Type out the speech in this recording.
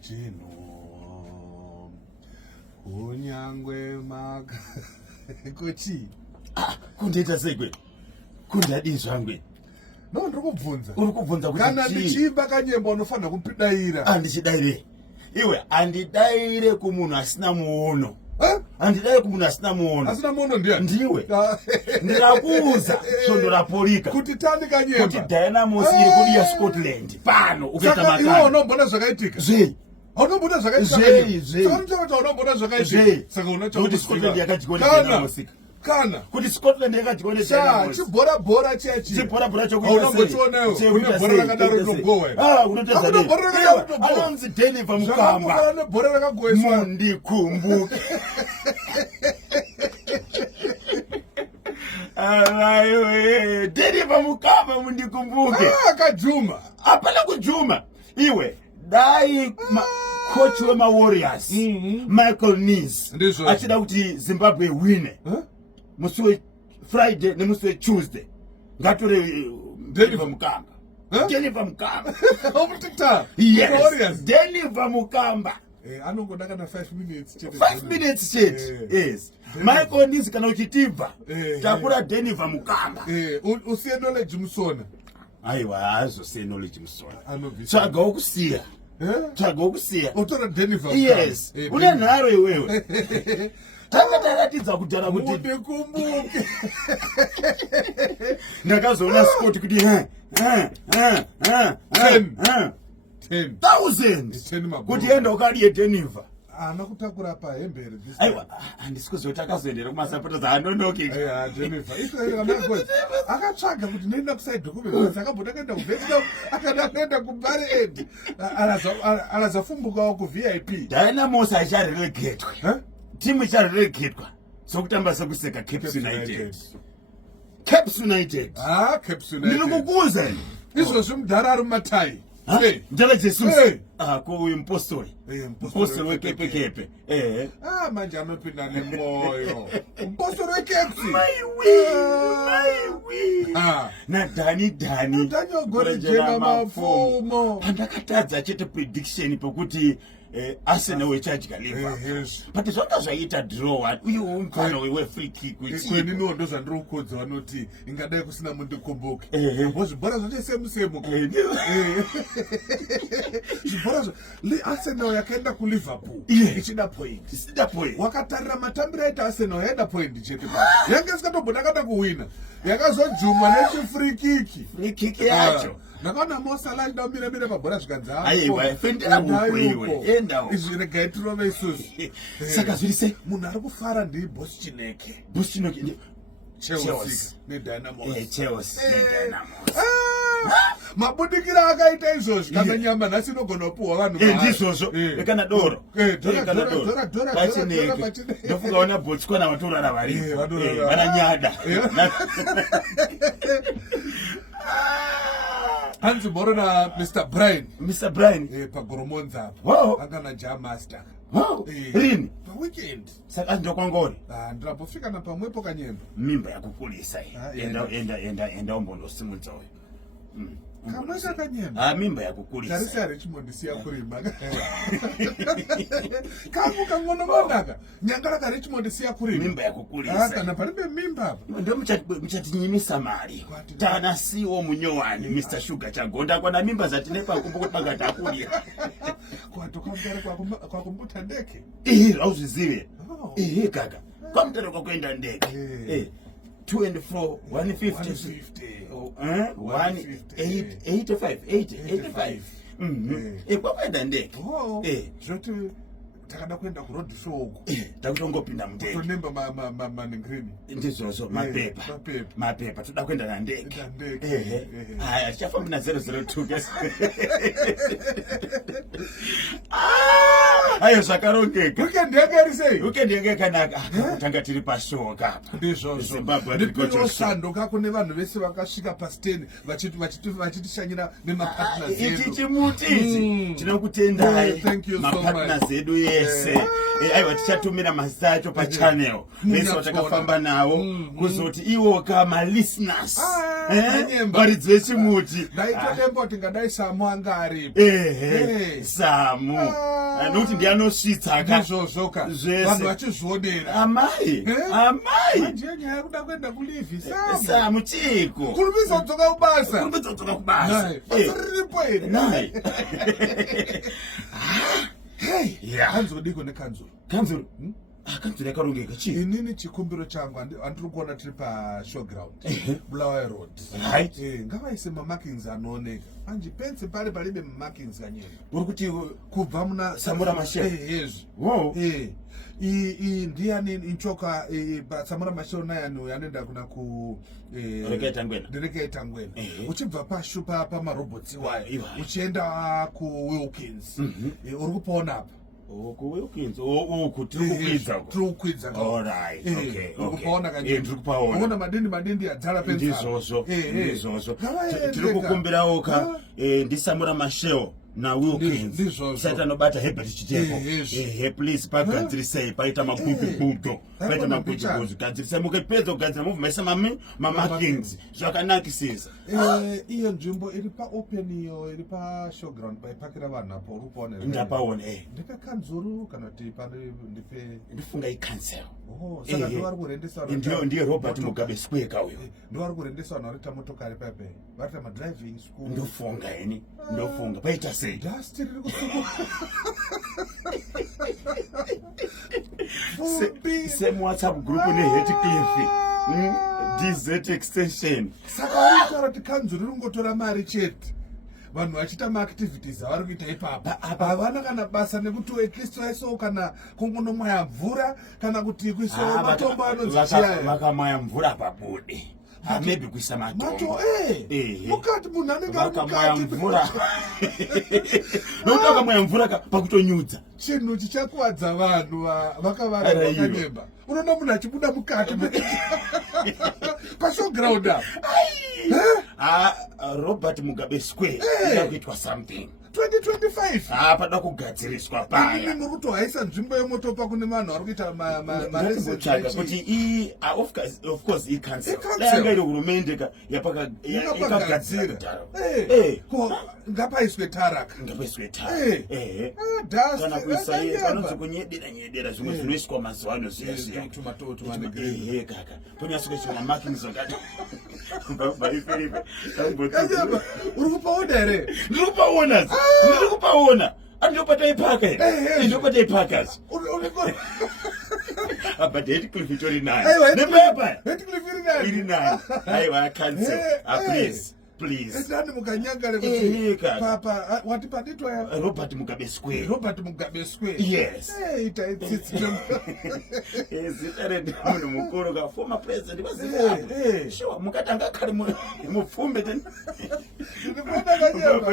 Chino unyangwe maka kuti kundiita sekwe kundadii zvangwe no ndikubvunza uri kubvunza kuti kana ndichimba kanyemba unofanira kupidaira handichidaire iwe handidaire kumunhu asina muono handidaire kumunhu asina muono ndiwe ndirakuudza svondo raporika kuti tani kanyemba kuti Dynamos iri kudi yaScotland pano ukaita makana iwe unombona zvakaitika zvei unombona zvakaitika saka unombona zvakaitika saka kuti Scotland yakadyiwa Dynamos kana kuti Scotland yakadyiwa Dynamos chibhora bhora chechi chibhora bhora unongochionawo une bhora rakadaro rinogowa anonzi Deniva Mukamba bhora rakagoeswa mundikumbuke aiwe Deniva Mukamba mundikumbuke akajuma hapana kujuma iwe dai coach wemaWarriors Michael Nice achida kuti Zimbabwe wine musi weFriday nemusi weTuesday ngatore Deniva Mukamba Deniva Mukamba yes Deniva Mukamba anongoda kana 5 minutes chete 5 minutes chete yes Michael Nice kana uchitibva takura Deniva Mukamba usiye knowledge musona aiwa azosiye knowledge musona tsvaga wokusiya tsvaga wokusiya utora Deniva yes une nharo iwewe tanga taratidza kudhara kuti ndikumbuke ndakazoona Scott kuti 10,000 kuti enda ukadiye Deniva ana kutakura pahembere aiwa handisi kuzoti akazoendera kumasapota anonoke Deniva akatsvaga kuti nenda kuside document akabhuda kaenda kuvietnam akaenda kubare ed alazafumbukawo kuVIP Dynamos achareregetwa timu ichareregetwa sokutamba sekuseka Caps United ndiri kukuudza izvozvi mudhara ari mumatai njala Jesus uyu mupostori wekepe manje anopinda nemoyo mupostori wekepsi nadhani ogorejena mapfumo pandakatadza chete prediction pekuti Arsenal wechadya Liverpool but zvanga zvaita draw uye umukana wefree kick kweniniwo ndo zvandiri kukodza vanoti ingadai kusina mundikumbuke zvibhora zvacho semusemo zvibhora Arsenal yakaenda kuLiverpool ichida point wakatarira matambiro aita Arsenal yaida point chete yanga isikatobhuda kada kuwina yakazojumwa nechifree kick yacho ndakaona Mosala ndamira pabhora zvikanza aiwa fendera bukwe enda izvi regai tirove isusu saka zvirise munhu ari kufara ndiBoss Chineke Chelsea neDynamos mabudikira akaita izvozvi kana nyama nhasi inogona kupuhwa vanhu ndizvozvo kana doro ndofunga wana Botswana vatorara vari vananyada hanzi moro naMr Brian pagoromonza apa angana jamaster rini paweekend saka ndokwangori ndinambofika napamwepo kanyemba mimba yakukulisa enda umbondosimudza uyu kamwe kakanyemba mimba yakukulisa tarisi yaRichmond siya kurima kangu kangonomonaka nyangara kaRichmond siya kurima mimba yakukulisa kana palibe mimba apa ndo muchatinyimisa mari tana siwo munyowani Mr Sugar Chagonda kwana mimba zatine pakumbo kuti pakati akulira kwatokamutare kwakumbuta ndeke auzvizive gaga kwamutare kwakuenda ndeke 2 and 4 150 185 kwakuenda ndeke zvoti takada kuenda kuroad show uko takutongopinda mundege tonemba manengrini ndizvozvo mapepa toda kuenda nandege haya tichafamba na 002 ayo zvakarongeka weekend yanga yakanaka kutanga tiri pashoka apa ndizvozvo ndipirosandoka kune vanhu vese vakasvika pa10 vachitishanyira nemapartners edu ichi chimuti tinokutendai mapartners edu yese aiwa tichatumira mazita acho pachannel vese vatakafamba nawo kuzoti iwo kama listeners varidzi vechimuti ndaitodemboti ngadai Samu anga aripo. Samu nokuti ndianosvitsa ndizvozvoka vanhu vachizvionera. amai Ndiyo nyaya yekuda kuenda kulivhi Samu chiko kurumidza kudzoka kubasa. kurumidza kudzoka kubasa basa riripo here. Kanzuro nekanzuro. kanzuro kanzuro yakarongeka chii. Inini chikumbiro changu andiri kuona tiri pashowground Bulawayo Road. Ngavaise mamakings anooneka. Manje pense pari palibe mamakings kanyena. Uri kuti kubva muna Samora Machel. Ndiani inchoka Samora Machel nayani anoenda kuna ku Ndirekaita Ngwena. Uchibva pashupa pamarobotsi wayo uchienda ku Wilkins. Uri kupaona apa. Wilkins tiri kukwidza. Ukupaona kanyena. Unoona madindi adzara ndizvozvo tiri kukumbirawo ndiSamora Machel naWilkins sati anobata Herbert Chitepo. Please pagadzirisei paita mabudo paita mabudo gadzirisai mukapedza kugadzira mubva maisa mamakings zvakanakisisa. Iyo nzvimbo iri paopen iyo iri pashowground paipakira vanhu apo uri kuona. Ndapaona ndekakanzuru kana kuti ndifunga icancel. Saka ndivari kurendesa ndiye Robert Mugabe Square kauyo ndivari kurendesa vanhu varita motokari paipai varita madriving school. ndofunga ini ndofunga paita sei dasti riri same WhatsApp group neHeadcliff DZ extension. Saka varitaura kuti kanzuro riri kungotora mari chete vanhu vachita maactivities avari kuita ipapa. Havana kana basa nekuti ekristu vaisawo kana kungonomwaya mvura kana kuti kuisawo matombo anonzichiyaya. Vakamwaya mvura pabude maybe kuisa matombo mukati munhu anenge vakamwaya mvura nokuti vakamwaya mvura pakutonyudza chinhu chichakuwadza vanhu vakavara vakanyemba. Unoona munhu achibuda mukati pashowground apa. Robert Mugabe Square ida kuitwa something 2025 pada kugadziriswa paya. Muri kutohaisa nzvimbo yemotopa kune vanhu vari kuita kuti of course icancel danga iri hurumende yakagadzira ngapaiswe taraka kana kuisa panonzi kunyedera zvimwe zvinoiswa mazuva ano zviya kaka ponyasa kuiswa mamakings akati uri kupaona here. ndiri kupaona andinopataipaka here ndinopataipakazi but Headcliff itori nayo nepepa iri nayo aiwa cancel please ndani mukanyangare kuti papa wati paditwa Robert Mugabe Square. Yes. Zita remunhu mukuru ka former president vaziva sure mukatanga kari mupfumbe ndikuona kanyamba.